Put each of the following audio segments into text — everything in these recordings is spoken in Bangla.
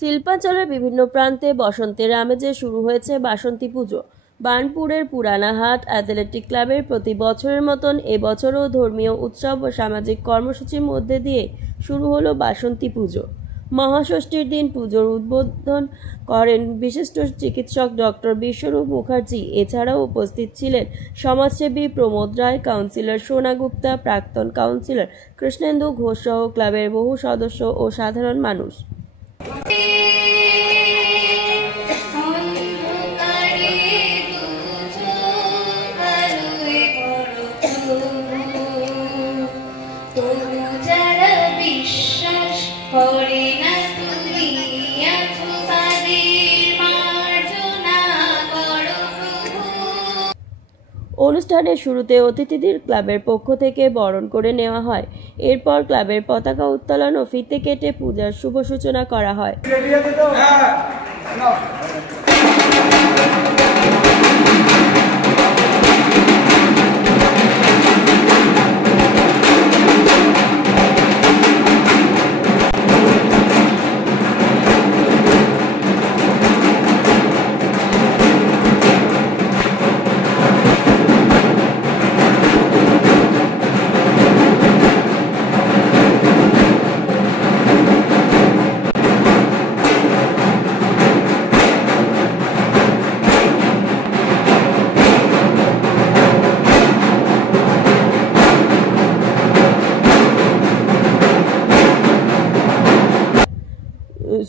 শিল্পাঞ্চলের বিভিন্ন প্রান্তে বসন্তের আমেজে শুরু হয়েছে বাসন্তী পুজো। বার্নপুরের পুরানা হাট অ্যাথলেটিক ক্লাবের প্রতি বছরের মতন এবছরও ধর্মীয় উৎসব ও সামাজিক কর্মসূচির মধ্যে দিয়ে শুরু হলো বাসন্তী পুজো। মহাষষ্ঠীর দিন পুজোর উদ্বোধন করেন বিশিষ্ট চিকিৎসক ডক্টর বিশ্বরূপ মুখার্জি। এছাড়াও উপস্থিত ছিলেন সমাজসেবী প্রমোদ রায়, কাউন্সিলর সোনা গুপ্তা, প্রাক্তন কাউন্সিলর কৃষ্ণেন্দু ঘোষ সহ ক্লাবের বহু সদস্য ও সাধারণ মানুষ। অনুষ্ঠানের শুরুতে অতিথিদের ক্লাবের পক্ষ থেকে বরণ করে নেওয়া হয়। এরপর ক্লাবের পতাকা উত্তোলন ও ফিতে কেটে পূজার শুভ সূচনা করা হয়।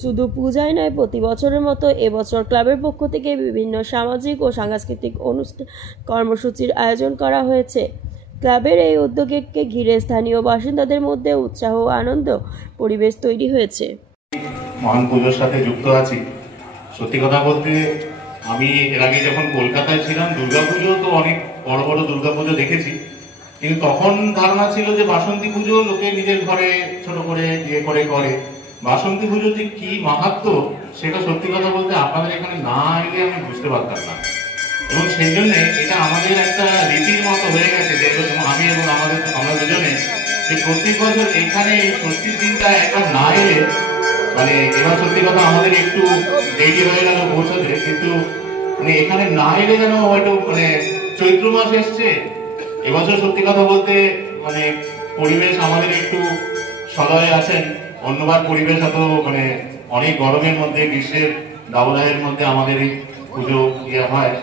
শুধু পূজাই নয়, প্রতি বছরের মতো এবছর ক্লাবের পক্ষ থেকে বিভিন্ন সামাজিক ও সাংস্কৃতিক অনুষ্ঠান কর্মসূচির আয়োজন করা হয়েছে। ক্লাবের এই উদ্যোগকে ঘিরে স্থানীয় বাসিন্দাদের মধ্যে উৎসাহ ও আনন্দ পরিবেশ তৈরি হয়েছে। মহান পুজোর সাথে যুক্ত আছি। সত্যি কথা বলতে আমি এর আগে যখন কলকাতায় ছিলাম দুর্গাপুজো তো অনেক বড় বড় দুর্গাপুজো দেখেছি, কিন্তু তখন ধারণা ছিল যে বাসন্তী পুজো লোকে নিজের ঘরে ছোট করে করে বাসন্তী পুজোর যে কি মাহাত্ম্য সেটা সত্যি কথা বলতে আপনাদের এখানে না এলে আমি বুঝতে পারতাম না। এবং সেই জন্য এটা আমাদের একটা রীতির মতো হয়ে গেছে যে আমি এবং আমরা দুজনে যে প্রত্যেক বছর এখানে এই ষষ্ঠীর দিনটা একবার না এলে মানে এবার সত্যি কথা আমাদের একটু দেরি হয়ে গেল পৌঁছাতে, কিন্তু মানে এখানে না এলে যেন হয়তো মানে চৈত্র মাস এসছে এবছর সত্যি কথা বলতে মানে পরিবেশ আমাদের একটু সদয় আছেন। অন্যবার পরিবেশ এত মানে অনেক গরমের মধ্যে গ্রীষ্মের দাবদাহের মধ্যে আমাদের এই পুজো হয়।